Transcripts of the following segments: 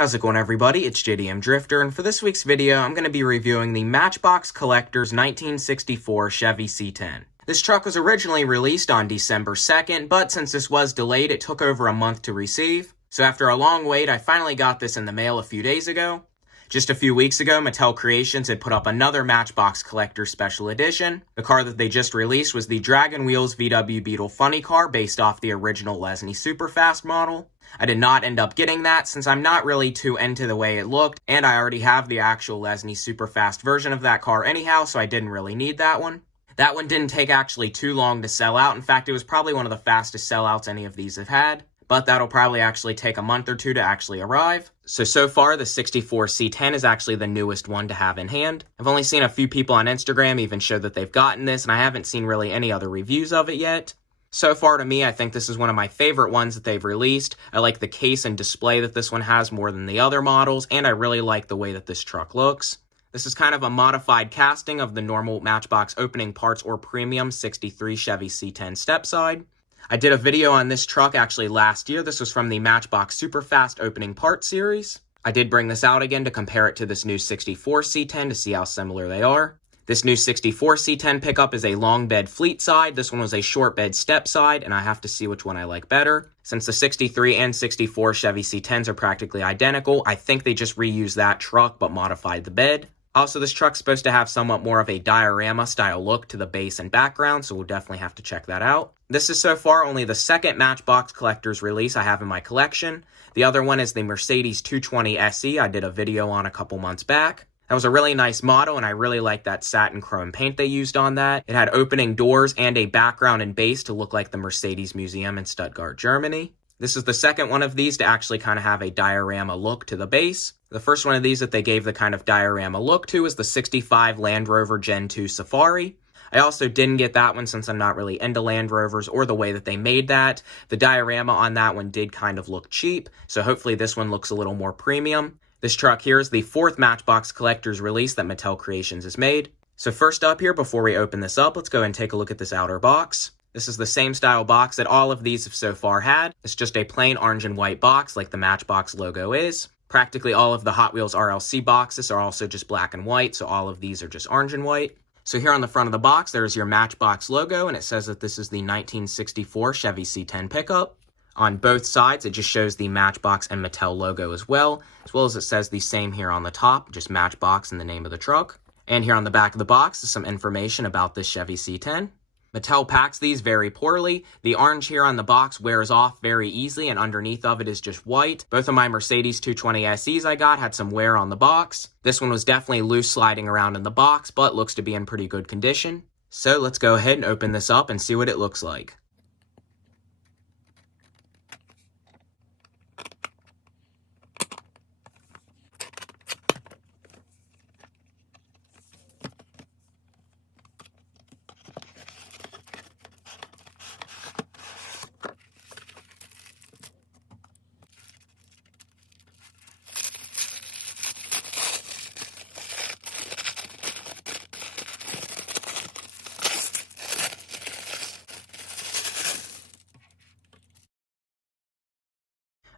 How's it going, everybody? It's JDM Drifter, and for this week's video, I'm going to be reviewing the Matchbox Collector's 1964 Chevy C10. This truck was originally released on December 2nd, but since this was delayed, it took over a month to receive. So after a long wait, I finally got this in the mail a few days ago. Just a few weeks ago, Mattel Creations had put up another Matchbox Collector Special Edition. The car that they just released was the Dragon Wheels VW Beetle Funny Car based off the original Lesney Superfast model. I did not end up getting that since I'm not really too into the way it looked, and I already have the actual Lesney Superfast version of that car anyhow, so I didn't really need that one. That one didn't take actually too long to sell out. In fact, it was probably one of the fastest sellouts any of these have had. But that'll probably actually take a month or two to actually arrive. So far, the 64 C10 is actually the newest one to have in hand. I've only seen a few people on Instagram even show that they've gotten this, and I haven't seen really any other reviews of it yet. So far, to me, I think this is one of my favorite ones that they've released. I like the case and display that this one has more than the other models, and I really like the way that this truck looks. This is kind of a modified casting of the normal Matchbox opening parts or premium 63 Chevy C10 step side. I did a video on this truck actually last year. This was from the Matchbox Superfast opening part series. I did bring this out again to compare it to this new 64 C10 to see how similar they are. This new 64 C10 pickup is a long bed fleet side. This one was a short bed step side, and I have to see which one I like better. Since the 63 and 64 Chevy C10s are practically identical, I think they just reused that truck but modified the bed. Also, this truck's supposed to have somewhat more of a diorama style look to the base and background, so we'll definitely have to check that out. This is so far only the second Matchbox Collector's release I have in my collection. The other one is the Mercedes 220 SE I did a video on a couple months back. That was a really nice model, and I really liked that satin chrome paint they used on that. It had opening doors and a background and base to look like the Mercedes Museum in Stuttgart, Germany. This is the second one of these to actually kind of have a diorama look to the base. The first one of these that they gave the kind of diorama look to is the 65 Land Rover Gen 2 Safari. I also didn't get that one since I'm not really into Land Rovers or the way that they made that. The diorama on that one did kind of look cheap, so hopefully this one looks a little more premium. This truck here is the fourth Matchbox Collector's release that Mattel Creations has made. So first up here, before we open this up, let's go and take a look at this outer box. This is the same style box that all of these have so far had. It's just a plain orange and white box like the Matchbox logo is. Practically all of the Hot Wheels RLC boxes are also just black and white, so all of these are just orange and white. So here on the front of the box, there's your Matchbox logo, and it says that this is the 1964 Chevy C10 Pickup. On both sides, it just shows the Matchbox and Mattel logo as well as it says the same here on the top, just Matchbox and the name of the truck. And here on the back of the box is some information about this Chevy C10. Mattel packs these very poorly. The orange here on the box wears off very easily, and underneath of it is just white. Both of my Mercedes 220 SEs I got had some wear on the box. This one was definitely loose sliding around in the box, but looks to be in pretty good condition. So let's go ahead and open this up and see what it looks like.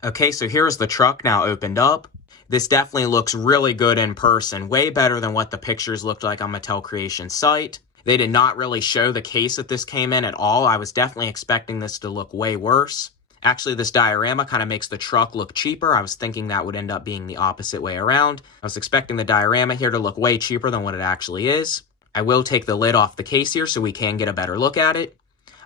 Okay, so here's the truck now opened up. This definitely looks really good in person, way better than what the pictures looked like on Mattel Creations' site. They did not really show the case that this came in at all. I was definitely expecting this to look way worse. Actually, this diorama kind of makes the truck look cheaper. I was thinking that would end up being the opposite way around. I was expecting the diorama here to look way cheaper than what it actually is. I will take the lid off the case here so we can get a better look at it.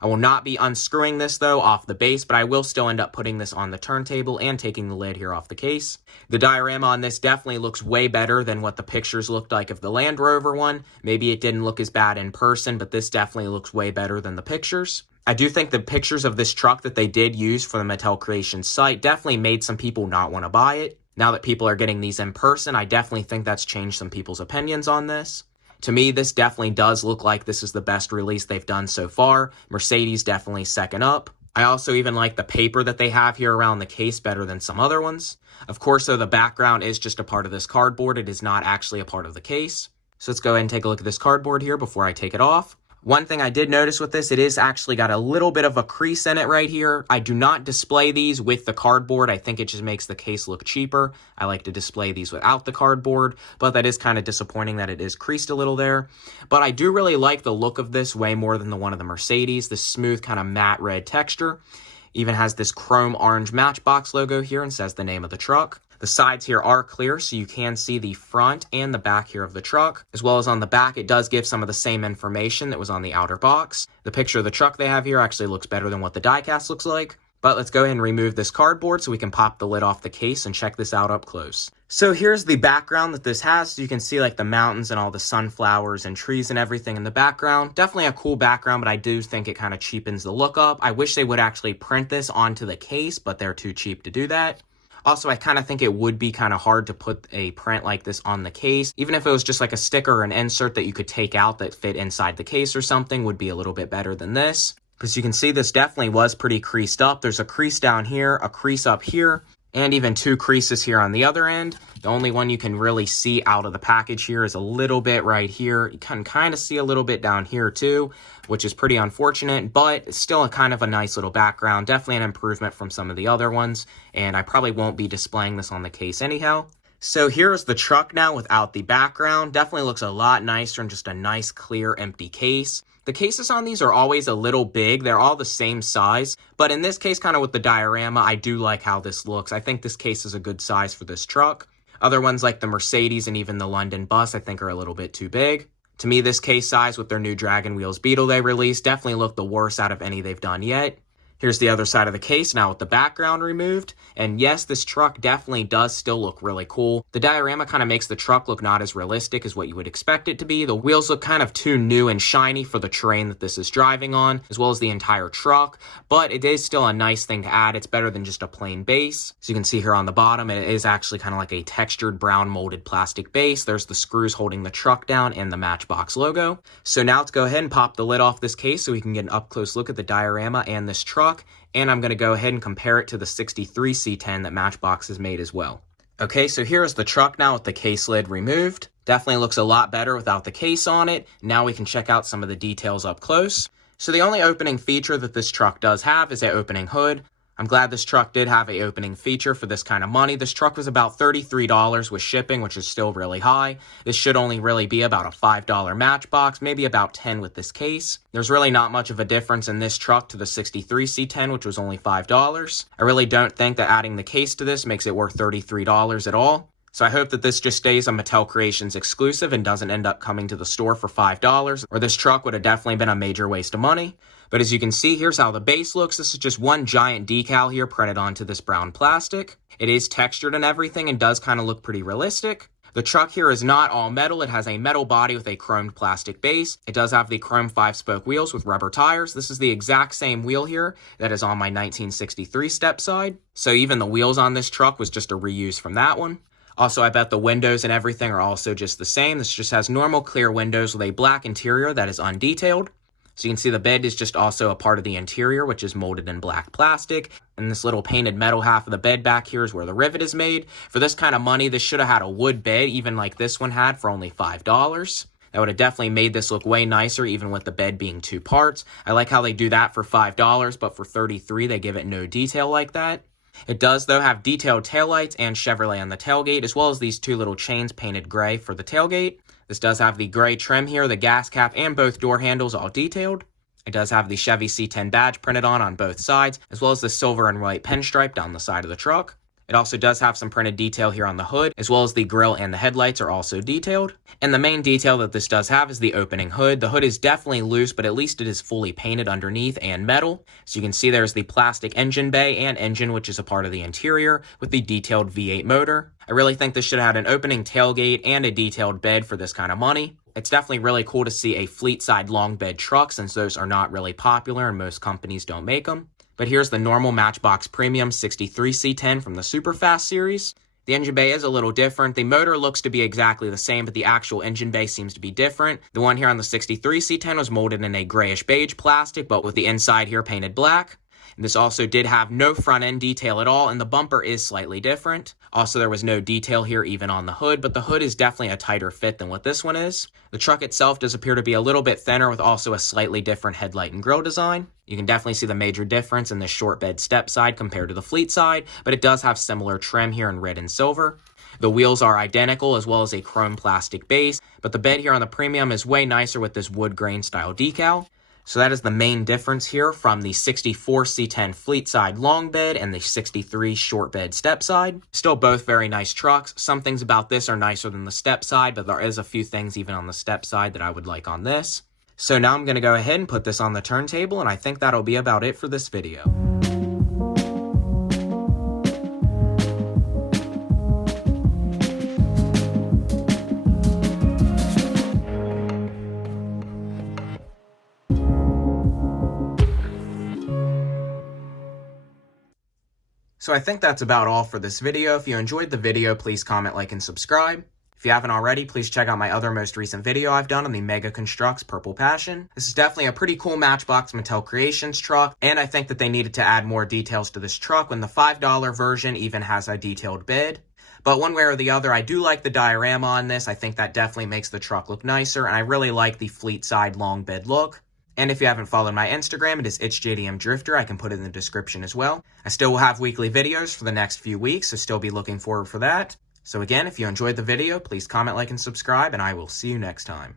I will not be unscrewing this, though, off the base, but I will still end up putting this on the turntable and taking the lid here off the case. The diorama on this definitely looks way better than what the pictures looked like of the Land Rover one. Maybe it didn't look as bad in person, but this definitely looks way better than the pictures. I do think the pictures of this truck that they did use for the Mattel Creations site definitely made some people not want to buy it. Now that people are getting these in person, I definitely think that's changed some people's opinions on this. To me, this definitely does look like this is the best release they've done so far. Mercedes definitely second up. I also even like the paper that they have here around the case better than some other ones. Of course, though, the background is just a part of this cardboard. It is not actually a part of the case. So let's go ahead and take a look at this cardboard here before I take it off. One thing I did notice with this, it is actually got a little bit of a crease in it right here. I do not display these with the cardboard. I think it just makes the case look cheaper. I like to display these without the cardboard, but that is kind of disappointing that it is creased a little there. But I do really like the look of this way more than the one of the Mercedes. This smooth kind of matte red texture. Even has this chrome orange Matchbox logo here and says the name of the truck. The sides here are clear, so you can see the front and the back here of the truck. As well as on the back, it does give some of the same information that was on the outer box. The picture of the truck they have here actually looks better than what the diecast looks like. But let's go ahead and remove this cardboard so we can pop the lid off the case and check this out up close. So here's the background that this has. So you can see like the mountains and all the sunflowers and trees and everything in the background. Definitely a cool background, but I do think it kind of cheapens the look up. I wish they would actually print this onto the case, but they're too cheap to do that. Also, I kind of think it would be kind of hard to put a print like this on the case. Even if it was just like a sticker or an insert that you could take out that fit inside the case or something would be a little bit better than this. Because you can see this definitely was pretty creased up. There's a crease down here, a crease up here, and even two creases here on the other end. The only one you can really see out of the package here is a little bit right here. You can kind of see a little bit down here too, which is pretty unfortunate, but it's still a kind of a nice little background. Definitely an improvement from some of the other ones, and I probably won't be displaying this on the case anyhow. So here's the truck now without the background. Definitely looks a lot nicer and just a nice, clear, empty case. The cases on these are always a little big. They're all the same size. But in this case, kind of with the Diarama, I do like how this looks. I think this case is a good size for this truck. Other ones like the Mercedes and even the London bus, I think are a little bit too big. To me, this case size with their new Dragon Wheels Beetle they released definitely looked the worst out of any they've done yet. Here's the other side of the case now with the background removed. And yes, this truck definitely does still look really cool. The Diorama kind of makes the truck look not as realistic as what you would expect it to be. The wheels look kind of too new and shiny for the terrain that this is driving on, as well as the entire truck. But it is still a nice thing to add. It's better than just a plain base. So you can see here on the bottom, it is actually kind of like a textured brown molded plastic base. There's the screws holding the truck down and the Matchbox logo. So now let's go ahead and pop the lid off this case so we can get an up close look at the Diorama and this truck. And I'm going to go ahead and compare it to the 63 C10 that Matchbox has made as well. Okay, so here is the truck now with the case lid removed. Definitely looks a lot better without the case on it. Now we can check out some of the details up close. So the only opening feature that this truck does have is an opening hood. I'm glad this truck did have an opening feature for this kind of money. This truck was about $33 with shipping, which is still really high. This should only really be about a $5 Matchbox, maybe about $10 with this case. There's really not much of a difference in this truck to the 63 C10, which was only $5. I really don't think that adding the case to this makes it worth $33 at all. So I hope that this just stays a Mattel Creations exclusive and doesn't end up coming to the store for $5, or this truck would have definitely been a major waste of money. But as you can see, here's how the base looks. This is just one giant decal here printed onto this brown plastic. It is textured and everything and does kind of look pretty realistic. The truck here is not all metal. It has a metal body with a chromed plastic base. It does have the chrome 5-spoke wheels with rubber tires. This is the exact same wheel here that is on my 1963 step side. So even the wheels on this truck was just a reuse from that one. Also, I bet the windows and everything are also just the same. This just has normal clear windows with a black interior that is undetailed. So you can see the bed is just also a part of the interior, which is molded in black plastic. And this little painted metal half of the bed back here is where the rivet is made. For this kind of money, this should have had a wood bed, even like this one had, for only $5. That would have definitely made this look way nicer, even with the bed being two parts. I like how they do that for $5, but for $33, they give it no detail like that. It does, though, have detailed taillights and Chevrolet on the tailgate, as well as these two little chains painted gray for the tailgate. This does have the gray trim here, the gas cap, and both door handles all detailed. It does have the Chevy C10 badge printed on both sides, as well as the silver and white pinstripe down the side of the truck. It also does have some printed detail here on the hood, as well as the grille and the headlights are also detailed. And the main detail that this does have is the opening hood. The hood is definitely loose, but at least it is fully painted underneath and metal. So you can see there's the plastic engine bay and engine, which is a part of the interior, with the detailed V8 motor. I really think this should have had an opening tailgate and a detailed bed for this kind of money. It's definitely really cool to see a fleet side long bed truck, since those are not really popular and most companies don't make them. But here's the normal Matchbox Premium 63 C10 from the Superfast series. The engine bay is a little different. The motor looks to be exactly the same, but the actual engine bay seems to be different. The one here on the 63 C10 was molded in a grayish beige plastic, but with the inside here painted black. This also did have no front end detail at all, and the bumper is slightly different. Also, there was no detail here even on the hood, but the hood is definitely a tighter fit than what this one is. The truck itself does appear to be a little bit thinner with also a slightly different headlight and grille design. You can definitely see the major difference in the short bed step side compared to the fleet side, but it does have similar trim here in red and silver. The wheels are identical as well as a chrome plastic base, but the bed here on the premium is way nicer with this wood grain style decal. So that is the main difference here from the 64 C10 fleet side long bed and the 63 short bed step side. Still both very nice trucks. Some things about this are nicer than the step side, but there is a few things even on the step side that I would like on this. So now I'm going to go ahead and put this on the turntable, and I think that'll be about it for this video. So I think that's about all for this video. If you enjoyed the video, please comment, like, and subscribe. If you haven't already, please check out my other most recent video I've done on the Mega Construx Purple Passion. This is definitely a pretty cool Matchbox Mattel Creations truck, and I think that they needed to add more details to this truck when the $5 version even has a detailed bed. But one way or the other, I do like the diorama on this. I think that definitely makes the truck look nicer, and I really like the fleet side long bed look. And if you haven't followed my Instagram, it is itsjdmdrifter. I can put it in the description as well. I still will have weekly videos for the next few weeks, so still be looking forward for that. So again, if you enjoyed the video, please comment, like, and subscribe, and I will see you next time.